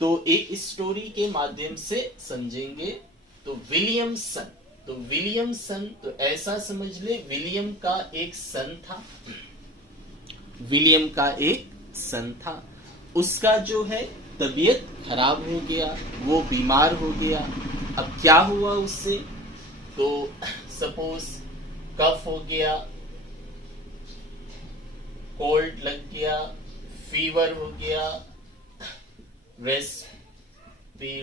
तो एक स्टोरी के माध्यम से समझेंगे। तो विलियमसन, तो विलियमसन तो ऐसा समझ ले, विलियम का एक सन था, विलियम का एक सन था, उसका जो है तबीयत खराब हो गया, वो बीमार हो गया। अब क्या हुआ उससे, तो सपोज कफ हो गया, कोल्ड लग गया, फीवर हो गया, रेस्पिरेटरी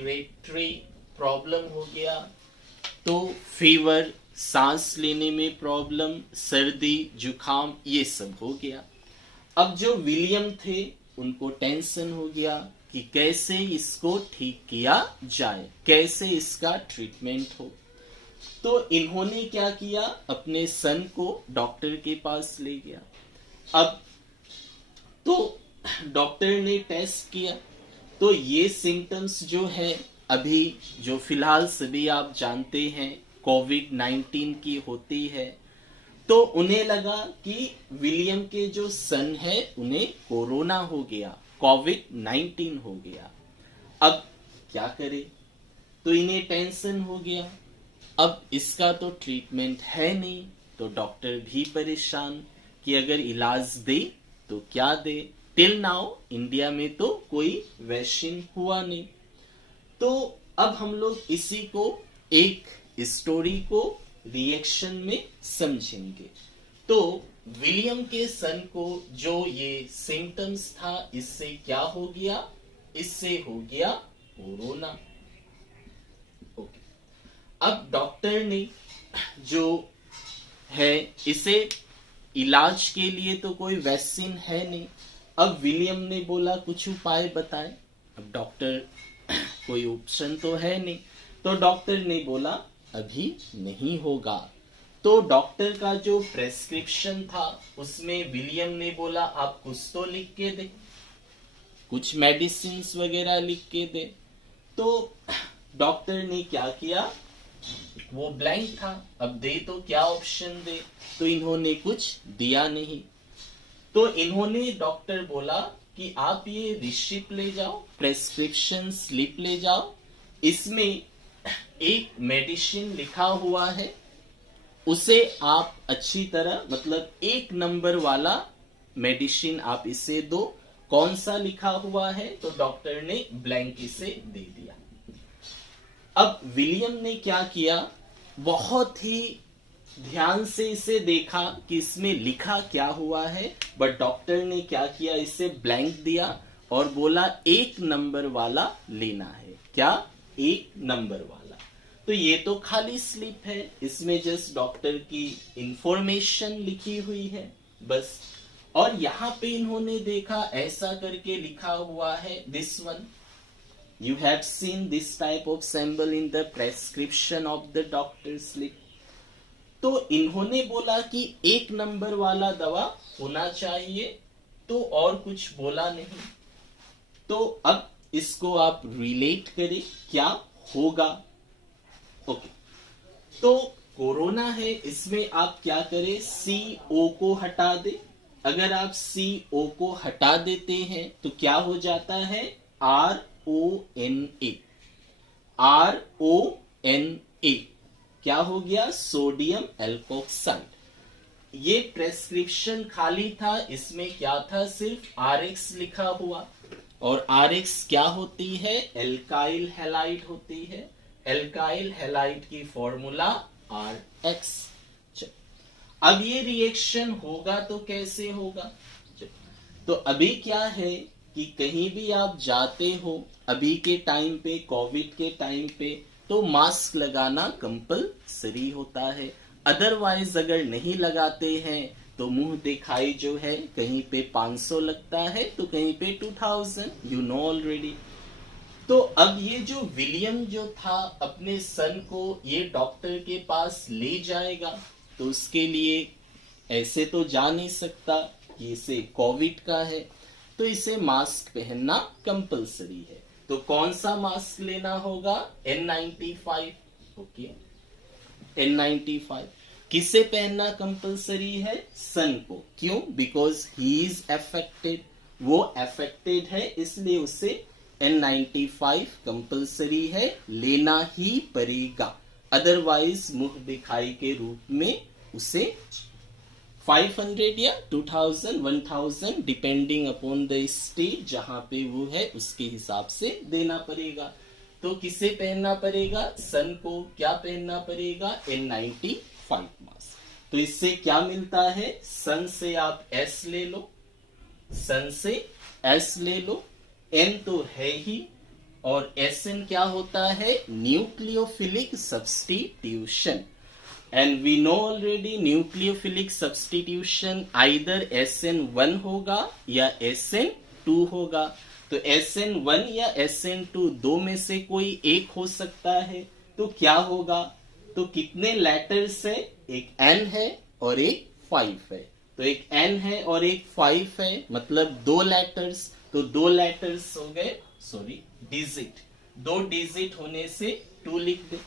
प्रॉब्लम हो गया, तो फीवर, सांस लेने में प्रॉब्लम, सर्दी जुकाम, ये सब हो गया। अब जो विलियम थे उनको टेंशन हो गया कि कैसे इसको ठीक किया जाए, कैसे इसका ट्रीटमेंट हो। तो इन्होंने क्या किया, अपने सन को डॉक्टर के पास ले गया। अब तो डॉक्टर ने टेस्ट किया, तो ये सिम्टम्स जो है अभी जो फिलहाल सभी आप जानते हैं कोविड-19 की होती है, तो उन्हें लगा कि विलियम के जो सन है उन्हें कोरोना हो गया, कोविड-19 हो गया। अब क्या करे, तो इन्हें टेंशन हो गया, अब इसका तो ट्रीटमेंट है नहीं, तो डॉक्टर भी परेशान कि अगर इलाज दे तो क्या दे। टिल नाउ इंडिया में तो कोई वैक्सीन हुआ नहीं। तो अब हम लोग इसी को एक स्टोरी को रिएक्शन में समझेंगे। तो विलियम के सन को जो ये सिम्टम्स था, इससे क्या हो गया, इससे हो गया कोरोना। ओके, अब डॉक्टर ने जो है इसे इलाज के लिए तो कोई वैक्सीन है नहीं। अब विलियम ने बोला कुछ उपाय बताए। अब डॉक्टर कोई ऑप्शन तो है नहीं, तो डॉक्टर ने बोला अभी नहीं होगा। तो डॉक्टर का जो प्रेस्क्रिप्शन था उसमें विलियम ने बोला आप कुछ तो लिख के दे, कुछ मेडिसिन वगैरह लिख के दे। तो डॉक्टर ने क्या किया, वो ब्लैंक था, अब दे तो क्या ऑप्शन दे, तो इन्होंने कुछ दिया नहीं। तो इन्होंने डॉक्टर बोला कि आप ये रिसिप्ट ले जाओ, प्रेस्क्रिप्शन स्लिप ले जाओ, इसमें एक मेडिसिन लिखा हुआ है, उसे आप अच्छी तरह मतलब 1 नंबर वाला मेडिसिन आप इसे दो। कौन सा लिखा हुआ है, तो डॉक्टर ने ब्लैंक इसे दे दिया। अब विलियम ने क्या किया, बहुत ही ध्यान से इसे देखा कि इसमें लिखा क्या हुआ है, बट डॉक्टर ने क्या किया, इसे ब्लैंक दिया और बोला 1 नंबर वाला लेना है। क्या, 1 नंबर वाला। तो ये तो खाली स्लिप है, इसमें जस्ट डॉक्टर की इंफॉर्मेशन लिखी हुई है बस। और यहाँ पे इन्होंने देखा ऐसा करके लिखा हुआ है, this one you have seen this type of symbol in the prescription of the doctor slip। तो इन्होंने बोला कि 1 नंबर वाला दवा होना चाहिए, तो और कुछ बोला नहीं। तो अब इसको आप रिलेट करें क्या होगा। ओके, तो कोरोना है, इसमें आप क्या करें, CO को हटा दे। अगर आप CO को हटा देते हैं तो क्या हो जाता है, RONA, RONA क्या हो गया, सोडियम एल्कोक्साइड। ये प्रेस्क्रिप्शन खाली था, इसमें क्या था, सिर्फ RX लिखा हुआ। और RX क्या होती है, एल्काइल हैलाइड होती है। एल्काइल हैलाइड की फॉर्मूला RX। अब ये रिएक्शन होगा तो कैसे होगा, तो अभी क्या है कि कहीं भी आप जाते हो अभी के टाइम पे, कोविड के टाइम पे, तो मास्क लगाना कंपलसरी होता है। अदरवाइज अगर नहीं लगाते हैं तो मुंह दिखाई जो है कहीं पे 500 लगता है तो कहीं पे 2000, यू नो ऑलरेडी। तो अब ये जो विलियम जो था अपने सन को ये डॉक्टर के पास ले जाएगा, तो उसके लिए ऐसे तो जा नहीं सकता कि इसे कोविड का है, तो इसे मास्क पहनना कंपलसरी है। तो कौन सा मास्क लेना होगा, N95। ओके, N95 किसे पहनना कंपलसरी है, सन को। क्यों, बिकॉज ही इज अफेक्टेड, वो अफेक्टेड है इसलिए उसे N95 कंपलसरी है, लेना ही पड़ेगा, अदरवाइज मुंह दिखाई के रूप में उसे 500 या 2000 1000 डिपेंडिंग अपॉन द स्टेट जहां पे वो है उसके हिसाब से देना पड़ेगा। तो किसे पहनना पड़ेगा? सन को क्या पहनना पड़ेगा? N95 mask. तो इससे क्या मिलता है? सन से आप S ले लो, सन से S ले लो, N तो है ही, और SN क्या होता है? Nucleophilic substitution. And we know already nucleophilic substitution either SN1 होगा या SN2 होगा। तो SN1 या SN2 दो में से कोई एक हो सकता है। तो क्या होगा? तो कितने लेटर्स है? एक N है और एक 5 है। तो एक N है और एक 5 है, मतलब दो लेटर्स। तो दो लेटर्स हो गए, सॉरी डिजिट, दो डिजिट होने से 2 लिख दे।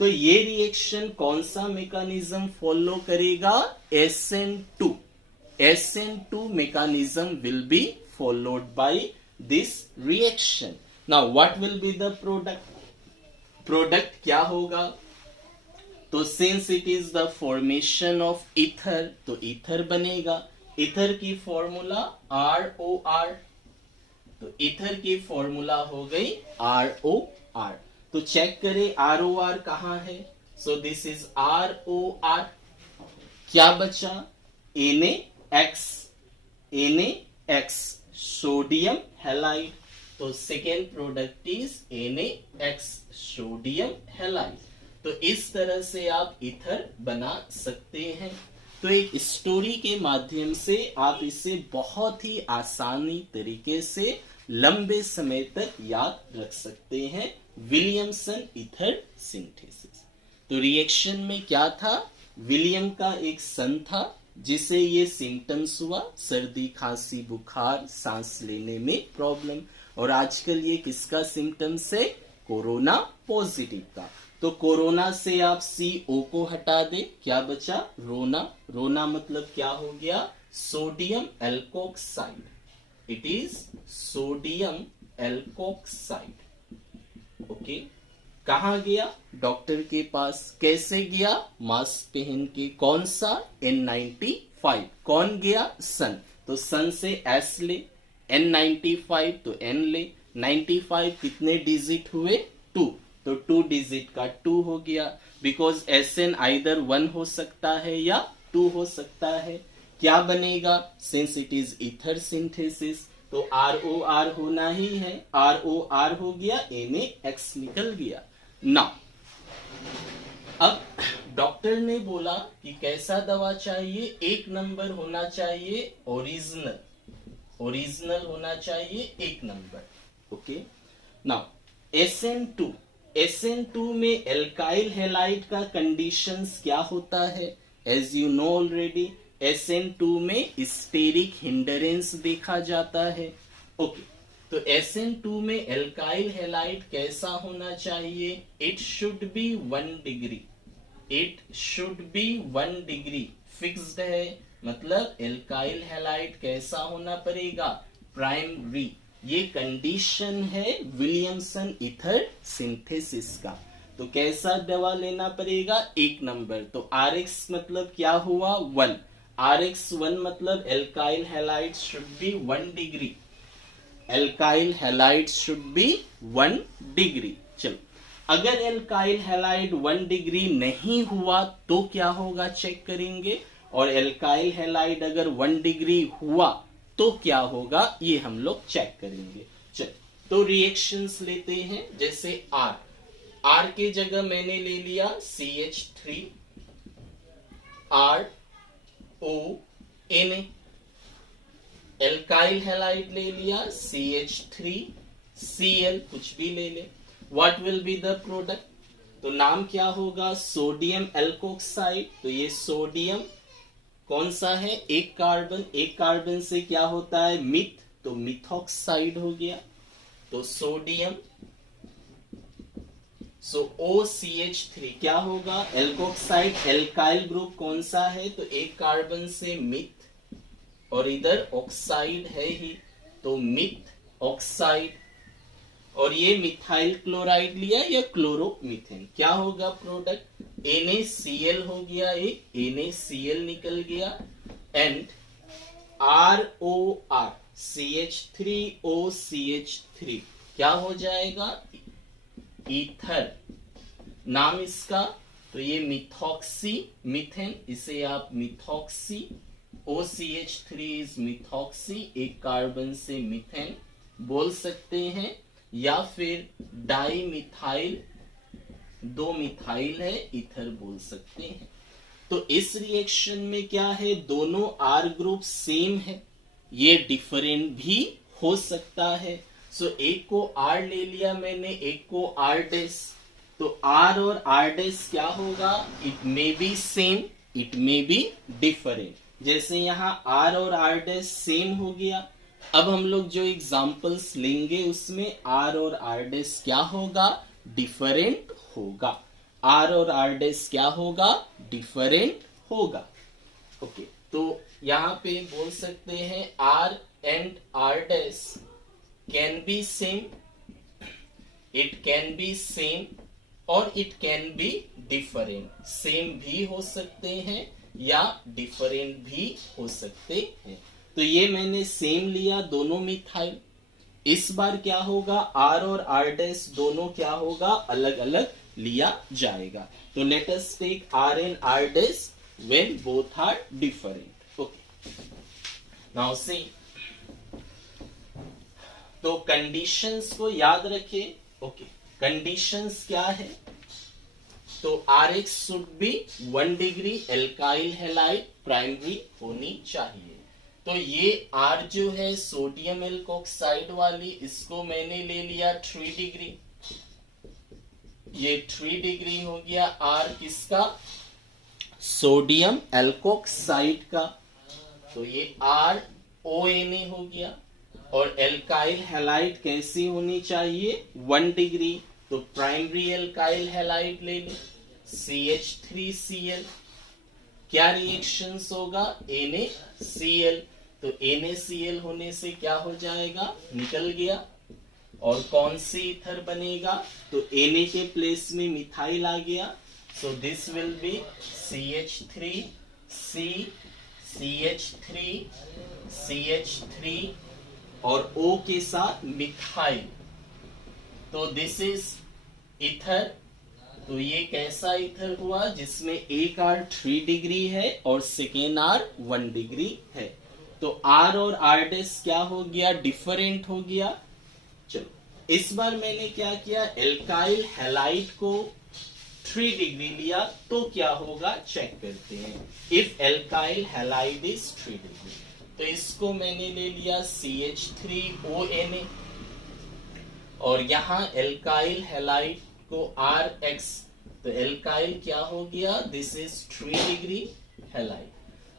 तो ये रिएक्शन कौन सा मैकेनिज्म फॉलो करेगा? SN2। SN2 mechanism will be followed by this reaction. Now what will be the product? Product क्या होगा? तो since it is the formation of ether, तो ether बनेगा। ether की फॉर्मूला ROR, तो ether की फॉर्मूला हो गई ROR। तो चेक करें ROR कहां है? So this is ROR। क्या बचा? NaX, NaX sodium halide. तो second product is NaX sodium halide. तो इस तरह से आप ईथर बना सकते हैं। तो एक स्टोरी के माध्यम से आप इसे बहुत ही आसानी तरीके से लंबे समय तक याद रख सकते हैं। Williamson ether synthesis. तो रिएक्शन में क्या था? विलियम का एक सन था जिसे ये सिम्टम्स हुआ, सर्दी, खांसी, बुखार, सांस लेने में प्रॉब्लम। और आजकल ये किसका सिम्टम्स है? कोरोना पॉजिटिव का। तो कोरोना से आप CO को हटा दे, क्या बचा? रोना। रोना मतलब क्या हो गया? Sodium alkoxide. It is sodium alkoxide. Okay, कहां गया? डॉक्टर के पास। कैसे गया? मास्क पहन के। कौन सा? N95। कौन गया? सन। तो सन से S ले, N95 तो N ले। 95 कितने डिजिट हुए? 2। तो 2 डिजिट का 2 हो गया, बिकॉज SN आइदर 1 हो सकता है या 2 हो सकता है। क्या बनेगा? Since it is ether synthesis, तो ROR होना ही है। ROR हो गया, NaX निकल गया। ना अब डॉक्टर ने बोला कि कैसा दवा चाहिए? 1 नंबर होना चाहिए, ओरिजिनल। ओरिजिनल होना चाहिए 1 नंबर। ओके, नाउ SN2 में एल्काइल हैलाइड का कंडीशंस क्या होता है? As you know already, SN2 में स्टेरिक हिंडरेंस देखा जाता है। ओके, तो SN2 में एल्काइल हैलाइड कैसा होना चाहिए? It should be 1 degree. It should be 1 degree fixed है, मतलब एल्काइल हैलाइड कैसा होना पड़ेगा? प्राइमरी। ये कंडीशन है विलियमसन ईथर सिंथेसिस का। तो कैसा दवा लेना पड़ेगा? 1 नंबर। तो RX मतलब क्या हुआ? 1। RX1 मतलब alkyl halide should B 1 degree. Alkyl halide should B 1 degree. चलो, अगर एल्काइल हैलाइड 1 डिग्री नहीं हुआ तो क्या होगा? चेक करेंगे। और एल्काइल हैलाइड अगर 1 डिग्री हुआ तो क्या होगा? ये हम लोग चेक करेंगे। चलो, तो रिएक्शंस लेते हैं। जैसे R के जगह मैंने ले लिया CH3, RONA। एल्काइल हैलाइड ले लिया CH3Cl, कुछ भी ले ले। What will be the product? तो नाम क्या होगा? Sodium alkoxide. तो ये सोडियम कौन सा है? एक कार्बन। एक कार्बन से क्या होता है? मिथ, तो मिथॉक्साइड हो गया। तो सोडियम, सो OCH3 क्या होगा? एल्कोक्साइड। एल्काइल ग्रुप कौन सा है? तो एक कार्बन से मिथ, और इधर ऑक्साइड है ही, तो मिथ ऑक्साइड। और ये मिथाइल क्लोराइड लिया या क्लोरोमीथेन, क्या होगा प्रोडक्ट, NaCl हो गया, एक NaCl निकल गया एंड ROR CH3OCH3 क्या हो जाएगा, ईथर नाम इसका। तो ये मिथॉक्सी मिथेन, इसे आप मिथॉक्सी, OCH3 इज मिथॉक्सी, एक कार्बन से मिथेन बोल सकते हैं, या फिर डाई मिथाइल, दो मिथाइल है, ईथर बोल सकते हैं। तो इस रिएक्शन में क्या है, दोनों R ग्रुप सेम है, ये डिफरेंट भी हो सकता है। सो एक को R ले लिया मैंने, एक को R डैश, तो R और R डैश क्या होगा, it may be same, it may be different. जैसे यहाँ R और R डैश सेम हो गया, अब हम लोग जो एग्जांपल्स लेंगे उसमें R और R डैश क्या होगा, डिफरेंट होगा। R और R डैश क्या होगा, डिफरेंट होगा। ओके, तो यहाँ पे बोल सकते हैं R and R dash can be same, it can be same और it can be different. Same भी हो सकते हैं या डिफरेंट भी हो सकते हैं। तो ये मैंने सेम लिया, दोनों मिथाइल। इस बार क्या होगा, R और R डैश दोनों क्या होगा, अलग अलग लिया जाएगा। तो let us take R and R dash when both are different. Okay, now see, तो कंडीशंस को याद रखिए। ओके, कंडीशंस क्या है, तो RX should be 1 degree alkyl halide primary होनी चाहिए। तो ये R जो है सोडियम एल्कोक्साइड वाली, इसको मैंने ले लिया 3 डिग्री, ये 3 डिग्री हो गया R किसका, सोडियम एल्कोक्साइड का। तो ये RONA हो गया। और एल्काइल हैलाइड कैसी होनी चाहिए, 1 डिग्री, तो प्राइमरी एल्काइल हैलाइड ले ले, CH3Cl। क्या रिएक्शंस होगा, NaCl, तो NaCl होने से क्या हो जाएगा, निकल गया। और कौन सी ईथर बनेगा, तो Na के प्लेस में मिथाइल आ गया, so this will be CH3C, CH3, CH3 और O के साथ मिथाइल, तो दिस इज ईथर। तो ये कैसा ईथर हुआ, जिसमें एक R 3 डिग्री है और सेकेंड R 1 डिग्री है। तो R और R डैश क्या हो गया, डिफरेंट हो गया। चलो, इस बार मैंने क्या किया, एल्काइल हैलाइड को 3 डिग्री लिया, तो क्या होगा चेक करते हैं। If alkyl halide is 3 degree, तो इसको मैंने ले लिया CH3ONA, और यहाँ एल्काइल हैलाइड को RX, तो एल्काइल क्या हो गया, this is 3 degree halide.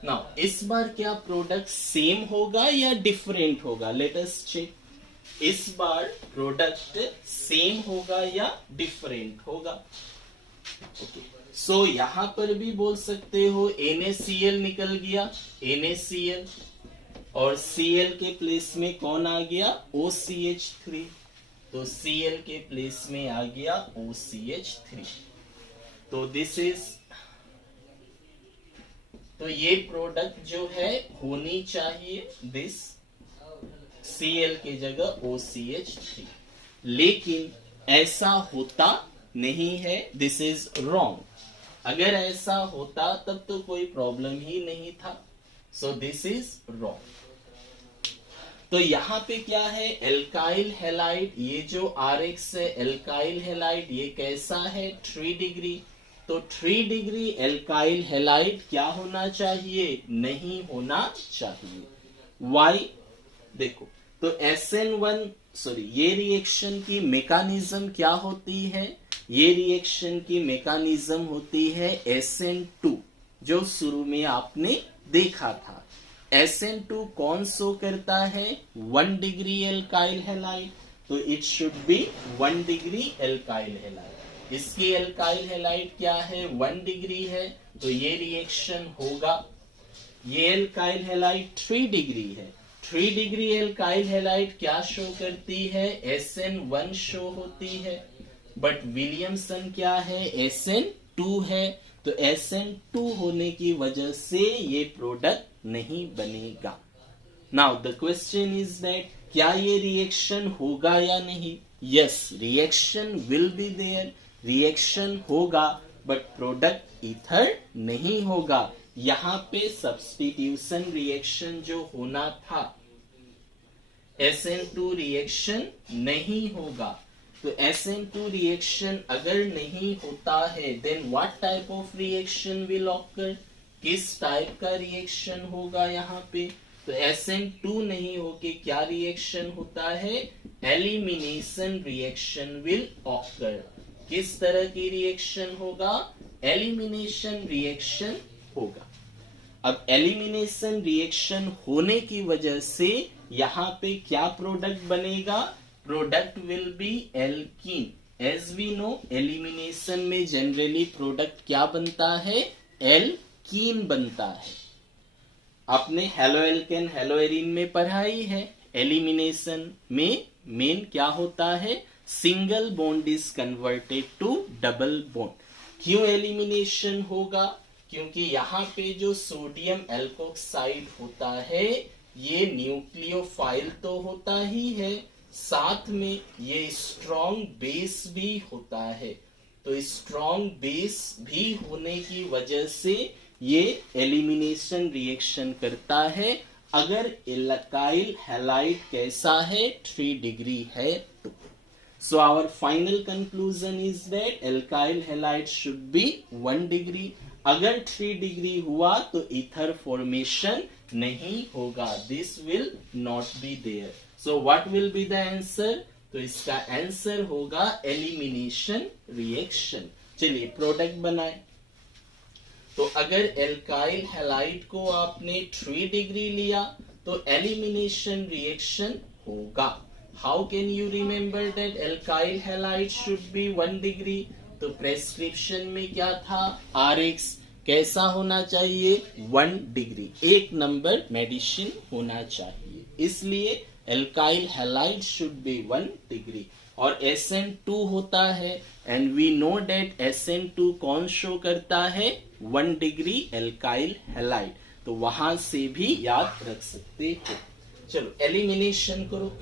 Now इस बार क्या प्रोडक्ट सेम होगा या डिफरेंट होगा, लेट अस चेक। इस बार प्रोडक्ट सेम होगा या डिफरेंट होगा। ओके, सो यहां पर भी बोल सकते हो NaCl निकल गया, NaCl, और Cl के प्लेस में कौन आ गया, OCH3, तो Cl के प्लेस में आ गया OCH3। तो दिस इज, तो ये प्रोडक्ट जो है होनी चाहिए दिस, Cl की जगह OCH3, लेकिन ऐसा होता नहीं है, दिस इज रॉन्ग। अगर ऐसा होता तब तो कोई प्रॉब्लम ही नहीं था, सो दिस इज रॉन्ग। तो यहाँ पे क्या है, एल्काइल हैलाइड, ये जो RX है एल्काइल हैलाइड, ये कैसा है, 3 डिग्री, तो 3 डिग्री एल्काइल हैलाइड क्या होना चाहिए, नहीं होना चाहिए। वाई, देखो, तो SN1, सॉरी, ये रिएक्शन की मैकेनिज्म क्या होती है, ये रिएक्शन की मैकेनिज्म होती है SN2, जो शुरू में आपने देखा था। SN2 कौन शो करता है, 1 डिग्री एल्काइल हैलाइड, तो it should be 1 degree alkyl halide. इसकी एल्काइल हैलाइड क्या है, 1 डिग्री है, तो ये रिएक्शन होगा। ये एल्काइल हैलाइड 3 डिग्री है, 3 डिग्री एल्काइल हैलाइड क्या शो करती है? SN1 शो होती है, बट विलियमसन क्या है? SN2 है। तो SN2 होने की वजह से ये प्रोडक्ट नहीं बनेगा। Now the question is that क्या ये रिएक्शन होगा या नहीं? Yes, reaction will be there, reaction होगा, बट प्रोडक्ट ईथर नहीं होगा। यहां पे सब्स्टिट्यूशन रिएक्शन जो होना था, SN2 रिएक्शन नहीं होगा। तो SN2 रिएक्शन अगर नहीं होता है, then what type of reaction will occur? किस टाइप का रिएक्शन होगा यहाँ पे? तो SN2 नहीं होके क्या रिएक्शन होता है? Elimination reaction will occur. किस तरह की रिएक्शन होगा? एलिमिनेशन रिएक्शन होगा। अब एलिमिनेशन रिएक्शन होने की वजह से यहाँ पे क्या प्रोडक्ट बनेगा? Product will be alkene. As we know, elimination में जनरली प्रोडक्ट क्या बनता है? एल्कीन बनता है। आपने हेलोएल्केन हेलोएरीन में पढ़ाई है। एलिमिनेशन में मेन क्या होता है? Single bond is converted to double bond. क्यों एलिमिनेशन होगा? क्योंकि यहाँ पे जो सोडियम एल्कोक्साइड होता है, ये न्यूक्लियोफाइल तो होता ही है, साथ में ये स्ट्रॉन्ग बेस भी होता है। तो स्ट्रॉन्ग बेस भी होने की वजह से ये एलिमिनेशन रिएक्शन करता है। अगर एल्काइल हैलाइड कैसा है? 3 डिग्री है तो। So our final conclusion is that alkyl halide should be 1 degree. अगर 3 डिग्री हुआ तो ईथर फॉर्मेशन नहीं होगा। This will not be there. So what will be the answer? तो इसका आंसर होगा एलिमिनेशन रिएक्शन। चलिए प्रोडक्ट बनाए। तो अगर एल्काइल हैलाइड को आपने 3 डिग्री लिया तो एलिमिनेशन रिएक्शन होगा। How can you remember that alkyl halide should B 1 degree? तो प्रेस्क्रिप्शन में क्या था? RX कैसा होना चाहिए? 1 डिग्री, 1 नंबर मेडिसिन होना चाहिए, इसलिए alkyl halide should B 1 degree. और SN2 होता है, and we know that SN2 कौन शो करता है? 1 डिग्री एल्काइल हैलाइड। तो वहां से भी याद रख सकते हो। चलो एलिमिनेशन करो।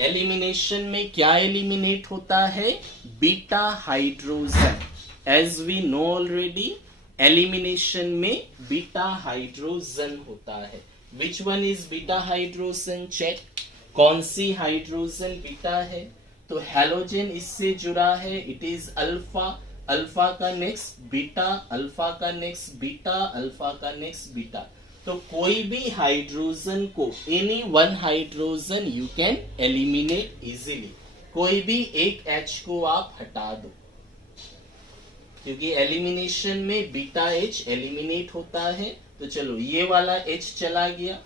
एलिमिनेशन में क्या एलिमिनेट होता है? Beta hydrogen. As we know already, elimination में बीटा हाइड्रोजन होता है। Which one is beta hydrogen? Check. कौन सी हाइड्रोजन बीटा है? तो हैलोजन इससे जुड़ा है, इट इज अल्फा। अल्फा का नेक्स्ट बीटा, अल्फा का नेक्स्ट बीटा, अल्फा का नेक्स्ट बीटा। तो कोई भी हाइड्रोजन को, any one hydrogen you can eliminate easily. कोई भी एक H को आप हटा दो, क्योंकि एलिमिनेशन में बीटा H एलिमिनेट होता है। तो चलो ये वाला H चला गया।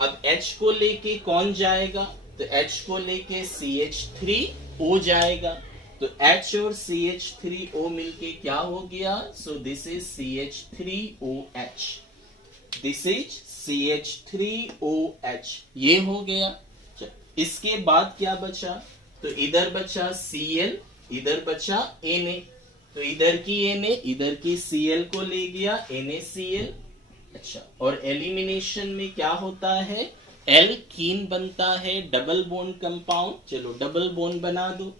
अब H को लेके कौन जाएगा? तो H को लेके CH3O जाएगा। तो H और CH3O मिलके क्या हो गया? So this is CH3OH, this is CH3OH, ये हो गया। इसके बाद क्या बचा? तो इधर बचा Cl, इधर बचा Na। तो इधर की Na, इधर की Cl को ले गया NaCl। अच्छा, और एलिमिनेशन में क्या होता है? एल्कीन बनता है, डबल बॉन्ड कंपाउंड। चलो डबल बॉन्ड बना दो।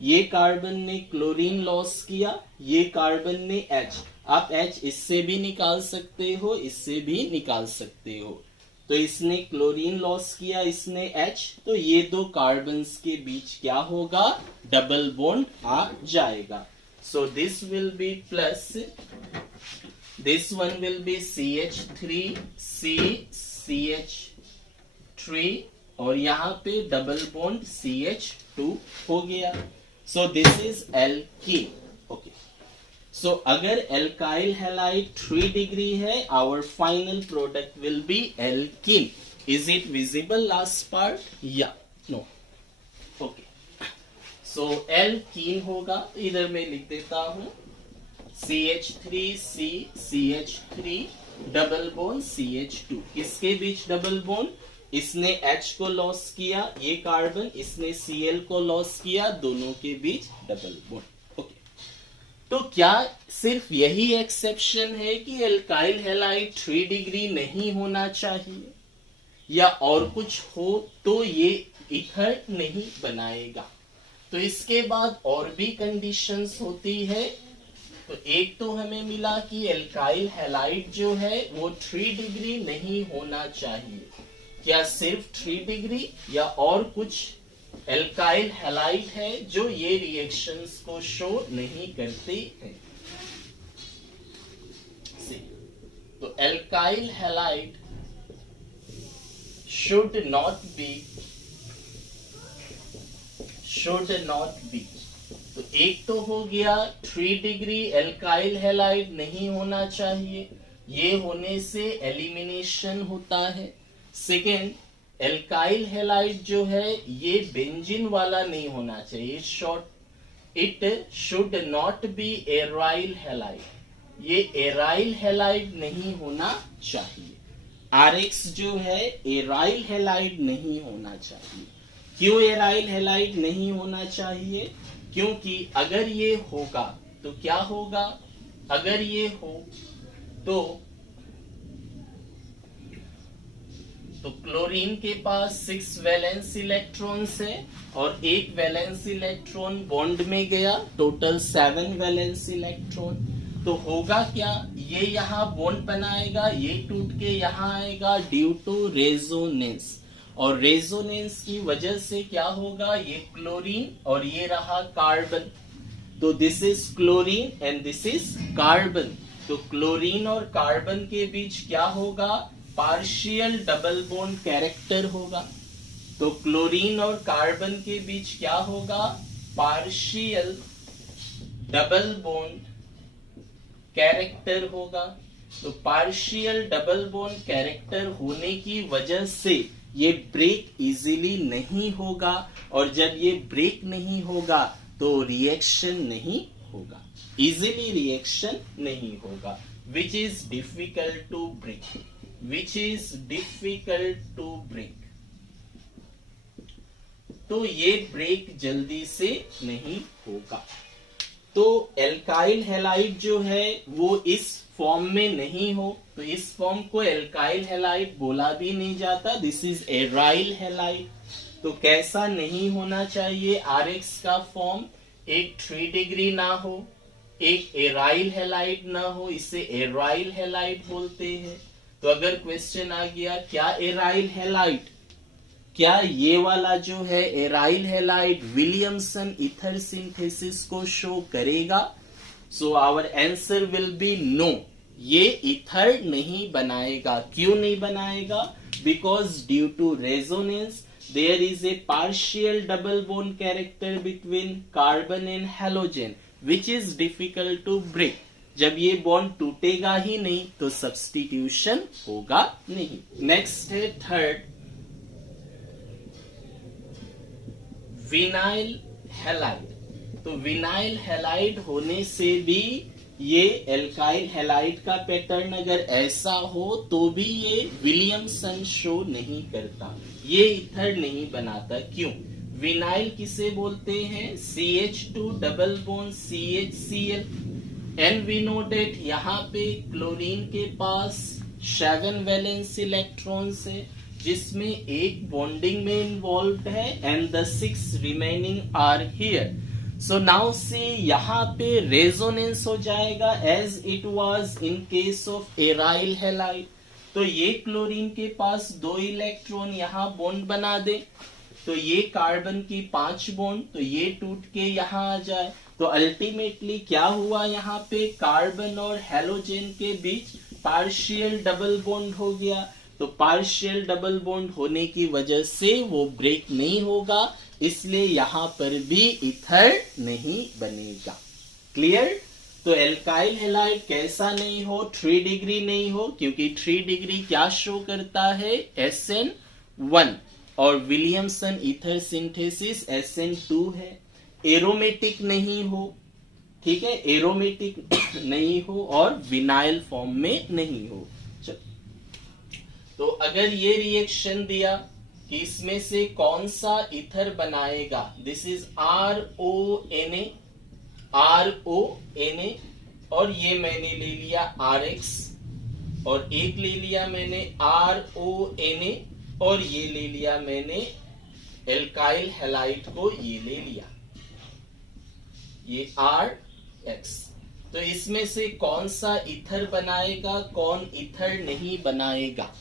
ये कार्बन ने क्लोरीन लॉस किया, ये कार्बन ने H। आप H इससे भी निकाल सकते हो, इससे भी निकाल सकते हो। तो इसने क्लोरीन लॉस किया, इसने H, तो ये दो कार्बन्स के बीच क्या होगा? डबल बॉन्ड आ जाएगा। So this will be plus, this one will be CH3 CH3, और यहाँ पे डबल बॉन्ड CH2 हो गया। So this is alkene. Okay, so अगर एल्काइल हैलाइड 3 डिग्री है, our final product will be alkene. Is it visible last part? या no? Okay, so alkene होगा। इधर मैं लिख देता हूं CH3 CH3 double bond CH2। किसके बीच डबल बॉन्ड? इसने H को लॉस किया, ये कार्बन, इसने Cl को लॉस किया, दोनों के बीच डबल बॉन्ड। ओके, तो क्या सिर्फ यही एक्सेप्शन है कि एल्काइल हैलाइड 3 डिग्री नहीं होना चाहिए, या और कुछ हो तो ये ईथर नहीं बनाएगा? तो इसके बाद और भी कंडीशंस होती है। तो एक तो हमें मिला कि एल्काइल हैलाइड जो है वो 3 डिग्री नहीं होना चाहिए। क्या सिर्फ 3 डिग्री या और कुछ एल्काइल हैलाइड है जो ये रिएक्शंस को शो नहीं करते हैं? तो alkyl halide should not be। तो एक तो हो गया 3 डिग्री एल्काइल हैलाइड नहीं होना चाहिए, ये होने से एलिमिनेशन होता है। सेकेंड, एल्काइल हैलाइड जो है ये बेंजीन वाला नहीं होना चाहिए, it should not be aryl halide, ये एराइल हैलाइड नहीं होना चाहिए। RX जो है एराइल हैलाइड नहीं होना चाहिए। क्यों एराइल हैलाइड नहीं होना चाहिए? क्योंकि अगर ये होगा तो क्या होगा? अगर ये हो तो क्लोरीन के पास 6 वैलेंस इलेक्ट्रॉन्स है और एक वैलेंस इलेक्ट्रॉन बॉन्ड में गया, टोटल 7 वैलेंस इलेक्ट्रॉन। तो होगा क्या, ये यहाँ बॉन्ड बनाएगा, ये टूट के यहाँ आएगा ड्यू टू रेजोनेंस, और रेजोनेंस की वजह से क्या होगा, ये क्लोरीन और ये रहा कार्बन। तो this is chlorine and this is carbon. तो क्लोरीन और कार्बन के बीच क्या होगा, पार्शियल डबल बॉन्ड कैरेक्टर होगा। तो क्लोरीन और कार्बन के बीच क्या होगा, पार्शियल डबल बॉन्ड कैरेक्टर होगा। तो पार्शियल डबल बॉन्ड कैरेक्टर होने की वजह से ये ब्रेक इजीली नहीं होगा, और जब ये ब्रेक नहीं होगा तो रिएक्शन नहीं होगा, इजीली रिएक्शन नहीं होगा, which is difficult to break, which is difficult to break. तो ये ब्रेक जल्दी से नहीं होगा। तो एल्काइल हैलाइड जो है वो इस फॉर्म में नहीं हो, तो इस फॉर्म को एल्काइल हैलाइड बोला भी नहीं जाता, दिस इज एराइल हैलाइड। तो कैसा नहीं होना चाहिए, RX का फॉर्म एक 3 डिग्री ना हो, एक एराइल हैलाइड ना हो, इसे एराइल हैलाइड बोलते हैं। तो अगर क्वेश्चन आ गया क्या एराइल हैलाइड, क्या ये वाला जो है aryl halide Williamson ether synthesis को शो करेगा? So our answer will be no, ये ईथर नहीं बनाएगा। क्यों नहीं बनाएगा? Because due to resonance there is a partial double bond character between carbon and halogen which is difficult to break. जब ये बॉन्ड टूटेगा ही नहीं तो सब्स्टिट्यूशन होगा नहीं। नेक्स्ट है थर्ड, विनाइल हैलाइड। तो विनाइल हैलाइड होने से भी ये एल्काइल हैलाइड का पैटर्न अगर ऐसा हो तो भी ये विलियमसन शो नहीं करता, ये ईथर नहीं बनाता। क्यों? विनाइल किसे बोलते हैं? CH2 double bond CHCl, and we know that यहाँ पे क्लोरीन के पास 7 वैलेंस इलेक्ट्रॉन्स है जिसमें एक बॉन्डिंग में इन्वॉल्व है and the 6 remaining are here. So now see यहाँ पे रेजोनेंस हो जाएगा as it was in case of aryl halide. तो ये क्लोरीन के पास 2 इलेक्ट्रॉन यहाँ बॉन्ड बना दे, तो ये कार्बन की 5 बॉन्ड, तो ये टूट के यहाँ आ जाए। तो अल्टीमेटली क्या हुआ, यहाँ पे कार्बन और हैलोजन के बीच पार्शियल डबल बॉन्ड हो गया। तो पार्शियल डबल बॉन्ड होने की वजह से वो ब्रेक नहीं होगा, इसलिए यहां पर भी ईथर नहीं बनेगा। क्लियर? तो एल्काइल हैलाइड कैसा नहीं हो, 3 डिग्री नहीं हो, क्योंकि 3 डिग्री क्या शो करता है, SN1, और विलियमसन ईथर सिंथेसिस SN2 है। एरोमेटिक नहीं हो, ठीक है, एरोमेटिक नहीं हो और विनाइल फॉर्म में नहीं हो। तो अगर ये रिएक्शन दिया कि इसमें से कौन सा इथर बनाएगा, दिस इज RONA, RONA, और ये मैंने ले लिया RX, और एक ले लिया मैंने RONA, और ये ले लिया मैंने एल्काइल हैलाइड को, ये ले लिया, ये RX। तो इसमें से कौन सा इथर बनाएगा, कौन इथर नहीं बनाएगा?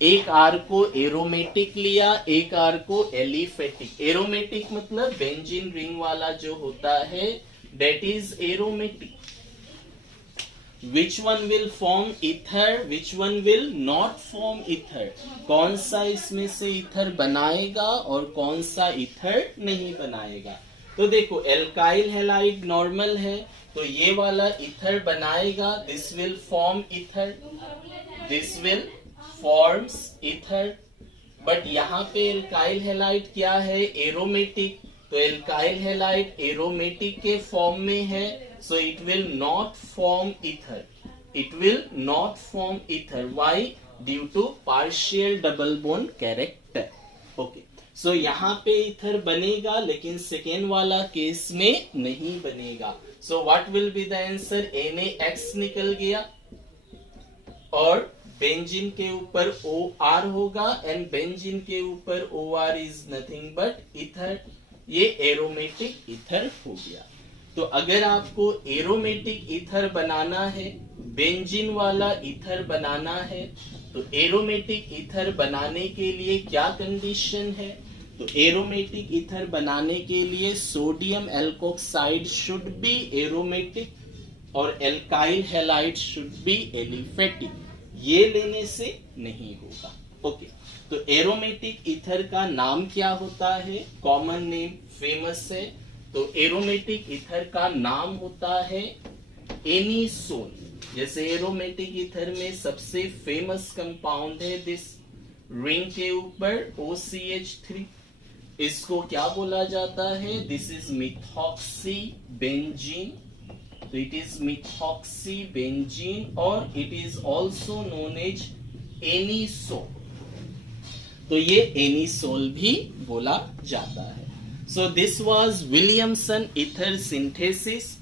एक R को एरोमेटिक लिया, एक R को एलिफेटिक। एरोमेटिक मतलब बेंजीन रिंग वाला जो होता है, that is aromatic. Which one will form ether, which one will not form ether? कौन सा इसमें से इथर बनाएगा और कौन सा इथर नहीं बनाएगा? तो देखो एल्काइल हैलाइड नॉर्मल है, तो ये वाला इथर बनाएगा, this will form ether, this will forms ether. But यहाँ पे एल्काइल हैलाइड क्या है, एरोमेटिक, तो एल्काइल हैलाइड एरोमेटिक के फॉर्म में है, so it will not form ether, it will not form ether. Why? Due to partial double bond character. Okay, so यहाँ पे इथर बनेगा, लेकिन सेकेंड वाला केस में नहीं बनेगा। So what will be the answer? NaX निकल गया, और बेंजीन के ऊपर OR होगा, एंड बेंजीन के ऊपर OR is nothing but ether, ये एरोमेटिक इथर हो गया। तो अगर आपको एरोमेटिक इथर बनाना है, बेंजीन वाला इथर बनाना है, तो एरोमेटिक इथर बनाने के लिए क्या कंडीशन है? तो एरोमेटिक इथर बनाने के लिए sodium alkoxide should be aromatic और alkyl halide should be aliphatic. ये लेने से नहीं होगा। ओके, तो एरोमेटिक इथर का नाम क्या होता है? कॉमन नेम फेमस है, तो एरोमेटिक इथर का नाम होता है एनीसोन। जैसे एरोमेटिक इथर में सबसे फेमस कंपाउंड है दिस, रिंग के ऊपर OCH3, इसको क्या बोला जाता है? दिस इज मिथॉक्सी बेंजीन, तो इट इज मिथॉक्सी बेंजीन, और it is also known as anisole, तो ये एनीसोल भी बोला जाता है। So this was Williamson ether synthesis.